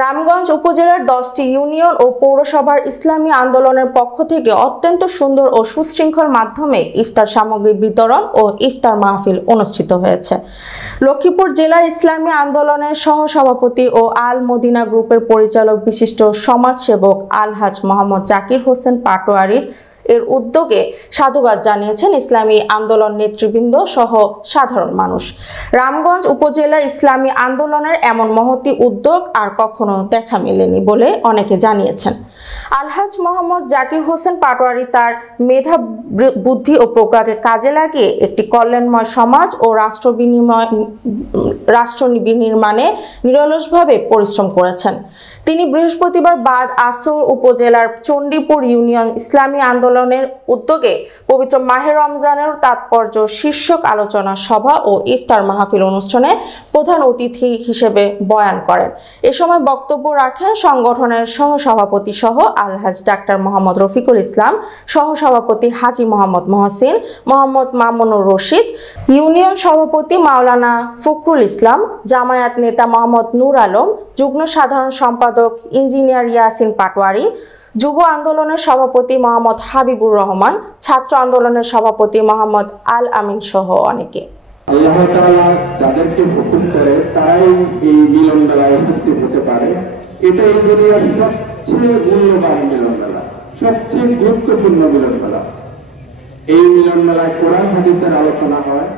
রামগঞ্জ উপজেলার 10টি ইউনিয়ন ও পৌরসভার ইসলামী আন্দোলনের পক্ষ থেকে অত্যন্ত সুন্দর ও সুশৃঙ্খল মাধ্যমে ইফতার সামগ্রী বিতরণ ও ইফতার মাহফিল অনুষ্ঠিত হয়েছে। লক্ষ্মীপুর জেলা ইসলামী আন্দোলনের সহসভাপতি ও আল মদিনা গ্রুপের পরিচালক বিশিষ্ট সমাজসেবক আলহাজ মোহাম্মদ জাকির হোসেন পাটোয়ারীর এর উদ্যোগে সাধুবাদ জানিয়েছেন ইসলামী আন্দোলন নেতৃবৃন্দ সহ সাধারণ মানুষ। রামগঞ্জ উপজেলা ইসলামী আন্দোলনের এমন মহতী উদ্যোগ আর কখনো দেখা মেলেনি বলে অনেকে জানিয়েছেন। আলহাজ মোহাম্মদ জাকির হোসেন পাটোয়ারী তার মেধা বুদ্ধি ও প্রজ্ঞাকে কাজে লাগিয়ে একটি কল্যাণময় সমাজ ও রাষ্ট্র বিনির্মাণে নিরলসভাবে পরিশ্রম করেছেন। তিনি বৃহস্পতিবার বাদ আসর উপজেলার চণ্ডীপুর ইউনিয়ন ইসলামী আন্দোলনের উদ্যোগে পবিত্র মাহে রমজানের তাৎপর্য শীর্ষক আলোচনা সভা ও ইফতার মাহফিল অনুষ্ঠানে প্রধান অতিথি হিসেবে বয়ান করেন। এ সময় বক্তব্য রাখেন সংগঠনের সহসভাপতি সহ আলহাজ ডাক্তার মোহাম্মদ রফিকুল ইসলাম, সহসভাপতি হাজী মোহাম্মদ মহসিন, মোহাম্মদ মামুনুর রশিদ, ইউনিয়ন সভাপতি মাওলানা ফখরুল ইসলাম, জামায়াত নেতা মোহাম্মদ নূর আলম, যুগ্ম সাধারণ সম্পাদক ইঞ্জিনিয়ার ইয়াসিন পাটোয়ারী, যুব আন্দোলনের সভাপতি মোহাম্মদ হাবিবুর রহমান, ছাত্র আন্দোলনের সভাপতি মোহাম্মদ আল আমিন সহ অনেকে। আল্লাহ তাআলা যাদেরকে হুকুম করে তারাই এই মিলন মেলায় উপস্থিত হতে পারে। এটা এই দুনিয়ার সবচেয়ে মূল্যবান মিলন মেলা, সবচেয়ে গুরুত্বপূর্ণ মিলন মেলা। এই মিলন মেলায় কোরআন হাদিসের আলোচনা হয়,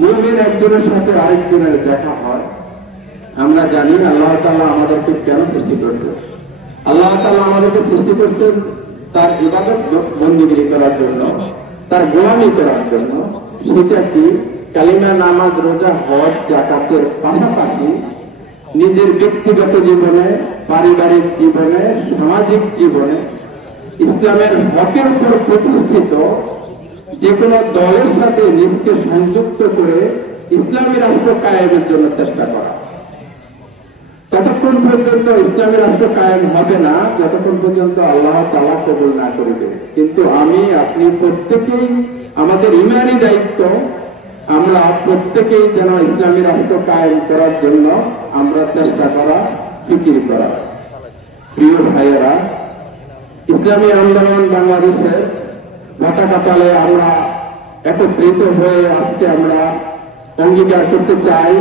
মুমিন একজনের সাথে আরেকজনের দেখা হয়। আমরা জানি আল্লাহ তাআলা আমাদেরকে কেন সৃষ্টি করেছেন। আল্লাহ তাআলা আমাদেরকে সৃষ্টি করেছেন তার ইবাদত বন্দেগী করার জন্য, তার গোলামি করার জন্য। সেটা কি কালিমা, নামাজ, রোজা, হজ, যাকাতের পাশাপাশি নিজের ব্যক্তিগত জীবনে, পারিবারিক জীবনে, সামাজিক জীবনে ইসলামের হকের উপর প্রতিষ্ঠিত যে কোনো দলের সাথে নিজকে সংযুক্ত করে ইসলামী রাষ্ট্র কায়েমের জন্য চেষ্টা করা। ততক্ষণ পর্যন্ত ইসলামী রাষ্ট্র কায়েম হবে না যতক্ষণ পর্যন্ত আল্লাহ তাআলা কবুল না করবে। কিন্তু আমি আপনি প্রত্যেকেই আমাদের ইমানি দায়িত্ব, আমরা প্রত্যেকেই যেন ইসলামী রাষ্ট্র কায়েম করার জন্য আমরা চেষ্টা করা, ফিকির করা। প্রিয় ভাইয়েরা, ইসলামী আন্দোলন বাংলাদেশের পতাকা তলে আমরা একত্রিত হয়ে আজকে আমরা অঙ্গীকার করতে চাই,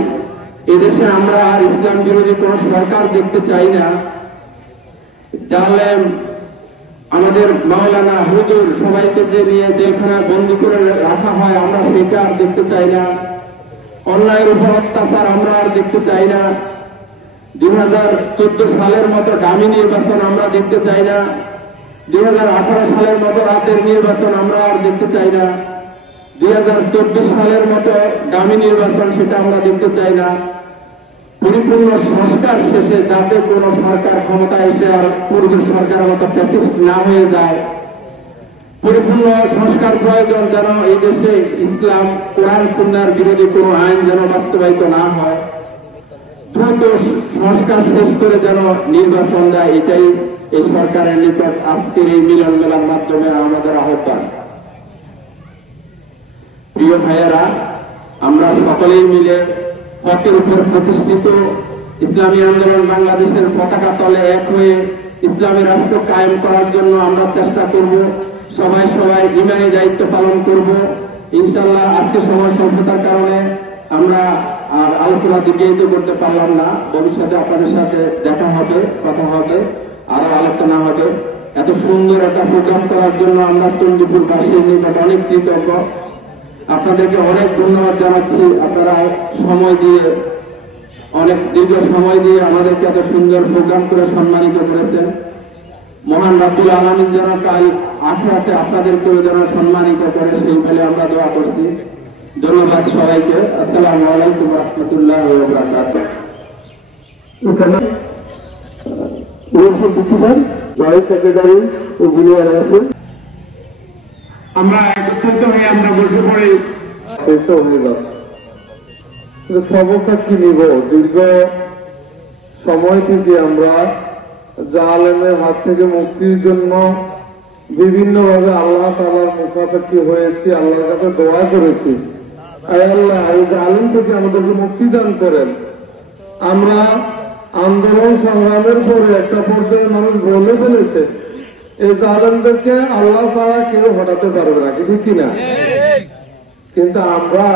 এদেশে আমরা আর ইসলাম বিরোধী কোন সরকার দেখতে চাই না। জালেম আমাদের মাওলানা হুজুর সবাইকে যে নিয়ে জেলখানায় বন্দী করে রাখা হয়, আমরা সেটা আর দেখতে চাই না। অন্যায়ের উপর অত্যাচার আমরা আর দেখতে চাই না। 2014 সালের মতো ডামি নির্বাচন আমরা দেখতে চাই না। 2018 সালের মতো রাতের নির্বাচন আমরা আর দেখতে চাই না। 2024 সালের মতো ডামি নির্বাচন, সেটা আমরা দেখতে চাই না। পরিপূর্ণ সংস্কার শেষে যাতে কোন সরকার ক্ষমতায় এসে আর পূর্বের সরকারের মতো ফ্যাসিস্ট না হয়ে যায়, পরিপূর্ণ সংস্কার প্রয়োজন যেন এই দেশে ইসলাম, কোরআন সুন্নাহর বিরোধী কোন আইন যেন বাস্তবায়িত না হয়, দ্রুত সংস্কার শেষ করে যেন নির্বাচন দেয়, এটাই এই সরকারের নিকট আজকের এই মিলন মেলার মাধ্যমে আমাদের আহ্বান। প্রিয় ভাইয়েরা, আমরা সকলেই মিলে হকের উপর প্রতিষ্ঠিত ইসলামী আন্দোলন বাংলাদেশের পতাকা তলে এক হয়ে ইসলামী রাষ্ট্র কায়েম করার জন্য আমরা চেষ্টা করব। সবাই ইমানি দায়িত্ব পালন করব ইনশাআল্লাহ। আজকে সময় স্বল্পতার কারণে আমরা আর আলোচনা দীর্ঘায়িত করতে পারলাম না। ভবিষ্যতে আপনাদের সাথে দেখা হবে, কথা হবে, আরো আলোচনা হবে। এত সুন্দর একটা প্রোগ্রাম করার জন্য আমরা চণ্ডীপুরবাসীর নিকট অনেক কৃতজ্ঞ। আপনাদেরকে অনেক ধন্যবাদ জানাচ্ছি। আপনারা সময় দিয়ে, অনেক দীর্ঘ সময় দিয়ে আমাদেরকে এত সুন্দর প্রোগ্রাম করে সম্মানিত করেছেন। মহান রব্বুল আলামিন যেন কাল আখিরাতে আপনাদেরকেও যেন সম্মানিত করে, সেই বলে আমরা দোয়া করছি। ধন্যবাদ সবাইকে। আসসালামু আলাইকুম ওয়া রাহমাতুল্লাহি ওয়া বারাকাতুহু। সেক্রেটারি ইঞ্জিনিয়ার আছেন, আমরা একত্রিত হয়ে আমরা বসে পড়ি। সবকটা কি নিব? দীর্ঘ সময় থেকে আমরা জালেমের হাত থেকে মুক্তির জন্য বিভিন্ন ভাবে আল্লাহ তাআলার মুখাপেক্ষী হয়েছি, আল্লাহর কাছে দোয়া করেছি, আল্লাহ এই জালেম থেকে আমাদেরকে মুক্তি দান করেন। আমরা আন্দোলন সংগ্রামের পরে একটা পর্যায়ে মানুষ বলে ফেলেছে এই জালেমদেরকে আল্লাহ ছাড়া কেউ হটাতে পারবে না, কিছু কিনা। কিন্তু আমরা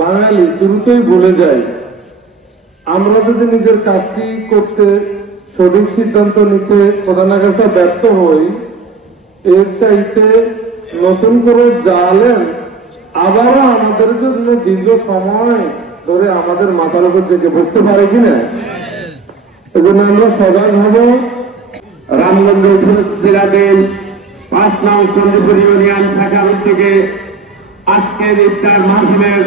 বাঙালি দ্রুতই ভুলে যাই, আমরা যদি নিজের কাজটি করতে সঠিক সিদ্ধান্ত নিতে খোদানা কাছে ব্যর্থ হই, এর চাইতে নতুন করে জালেম আবারও আমাদের জন্য দীর্ঘ সময় ধরে আমাদের মাথার উপর জেগে বসতে পারে কিনা। এজন্য আমরা সজাগ হব। রামগঞ্জ উপজেলাতে 5 নং চন্দ্রপুর ইউনিয়ন শাখার উদ্যোগে আজকের ইফতার মাহফিলের